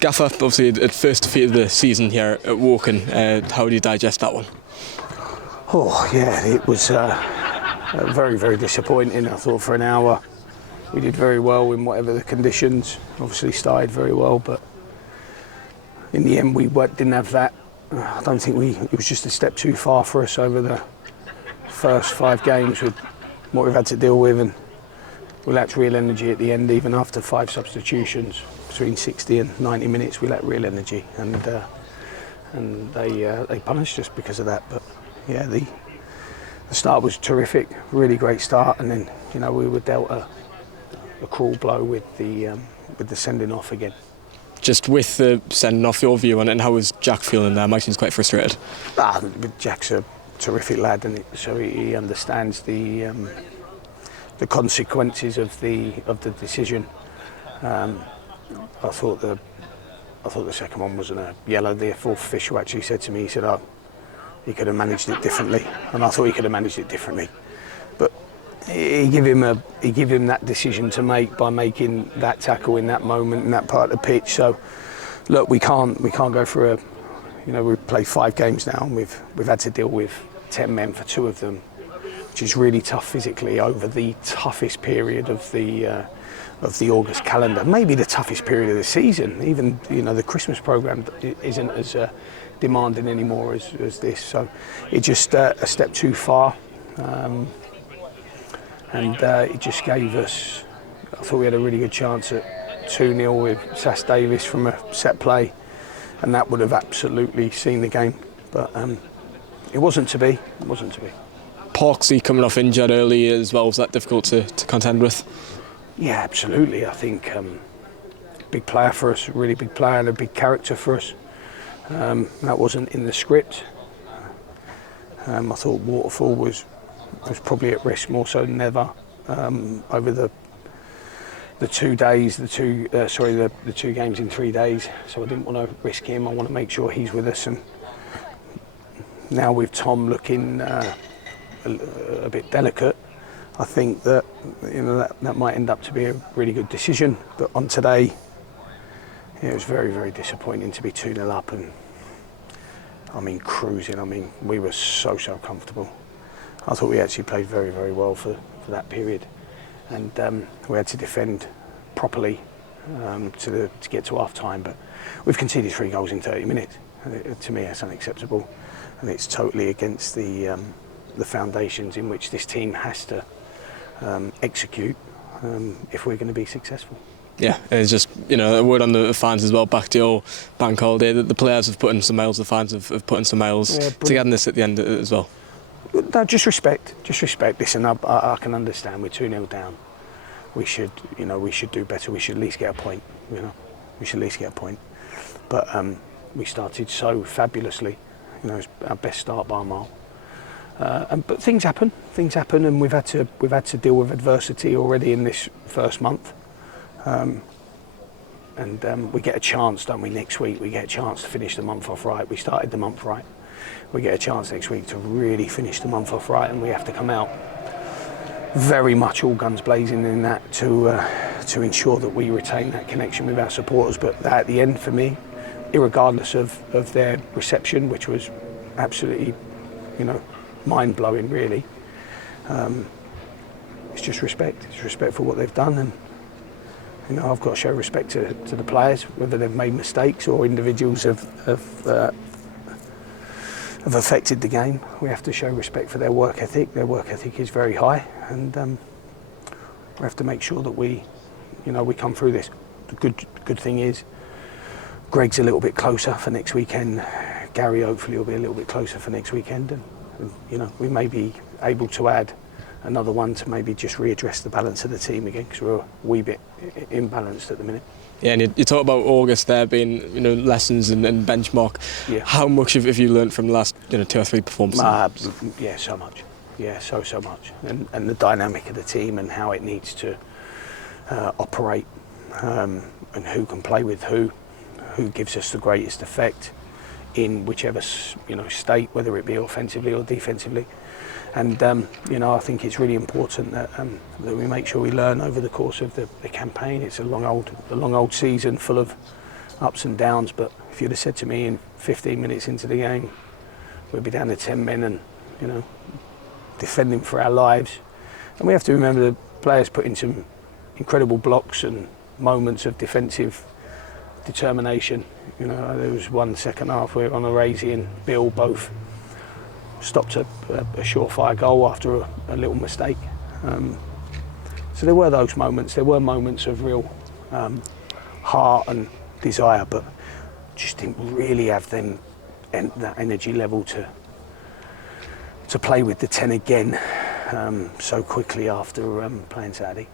Gaffer, obviously at first defeat of the season here at Woking. How do you digest that one? Oh yeah, it was very, very disappointing. I thought for an hour we did very well in whatever the conditions. Obviously started very well, but in the end we didn't have that. I don't think it was just a step too far for us over the first 5 games with what we've had to deal with, and we lacked real energy at the end. Even after 5 substitutions between 60 and 90 minutes, we lacked real energy, and they punished us because of that. But yeah, the start was terrific, really great start, and then we were dealt a cruel blow with the sending off again. Just with the sending off, your view on it, and how was Jack feeling there? Mike seems quite frustrated. Jack's a terrific lad, and so he understands the consequences of the decision. I thought the second one wasn't a yellow. The fourth official actually said to me, he said, "Oh, he could have managed it differently," and I thought he could have managed it differently. But he give him that decision to make by making that tackle in that moment in that part of the pitch. So look, we can't go through we've played 5 games now, and we've had to deal with 10 men for 2 of them, which is really tough physically over the toughest period of the August calendar, maybe the toughest period of the season. Even the Christmas programme isn't as demanding anymore as this. So it's just a step too far, and it just gave us. I thought we had a really good chance at 2-0 with Sass Davis from a set play, and that would have absolutely seen the game. But it wasn't to be. It wasn't to be. Parksy coming off injured early as well, was that difficult to contend with? Yeah, absolutely. I think big player for us, really big player, and a big character for us. That wasn't in the script. I thought Waterfall was probably at risk more so than ever over the 2 days, the 2 games in 3 days. So I didn't want to risk him. I want to make sure he's with us. And now with Tom looking a bit delicate, I think that that might end up to be a really good decision. But on today, it was very, very disappointing to be 2-0 up, and cruising. We were so comfortable. I thought we actually played very, very well for that period, and we had to defend properly to get to half time. But we've conceded 3 goals in 30 minutes. To me, that's unacceptable, and it's totally against the foundations in which this team has to execute if we're going to be successful. Yeah, it's just a word on the fans as well. Back to your bank holiday, that the players have put in some miles, the fans have put in some miles togetherness at the end as well. No, just respect. Listen, I can understand we're 2-0 down. We should do better. We should at least get a point. We should at least get a point. But we started so fabulously. It's our best start by a mile. But things happen, and we've had to deal with adversity already in this first month. And we get a chance, don't we, next week? We get a chance to finish the month off right. We started the month right. We get a chance next week to really finish the month off right, and we have to come out very much all guns blazing in that to ensure that we retain that connection with our supporters. But at the end, for me, irregardless of their reception, which was absolutely, mind-blowing, really, it's just respect. It's respect for what they've done, and I've got to show respect to the players, whether they've made mistakes or individuals have affected the game. We have to show respect for their work ethic. Their work ethic is very high, and we have to make sure that we come through this. The good thing is, Greg's a little bit closer for next weekend. Gary hopefully will be a little bit closer for next weekend, and we may be able to add another one to maybe just readdress the balance of the team again, because we're a wee bit imbalanced at the minute. Yeah, and you talk about August there being lessons and benchmark. Yeah. How much have you learned from the last 2 or 3 performances? Yeah, so much. Yeah, so much, and the dynamic of the team and how it needs to operate, and who can play with who gives us the greatest effect in whichever state, whether it be offensively or defensively. And I think it's really important that we make sure we learn over the course of the campaign. It's a long old season full of ups and downs, but if you'd have said to me in 15 minutes into the game, we'd be down to 10 men and, defending for our lives. And we have to remember the players put in some incredible blocks and moments of defensive determination. There was one second half where Onorese and Bill both stopped a surefire goal after a little mistake. So there were those moments. There were moments of real heart and desire, but just didn't really have that energy level to play with the 10 again so quickly after playing Saturday.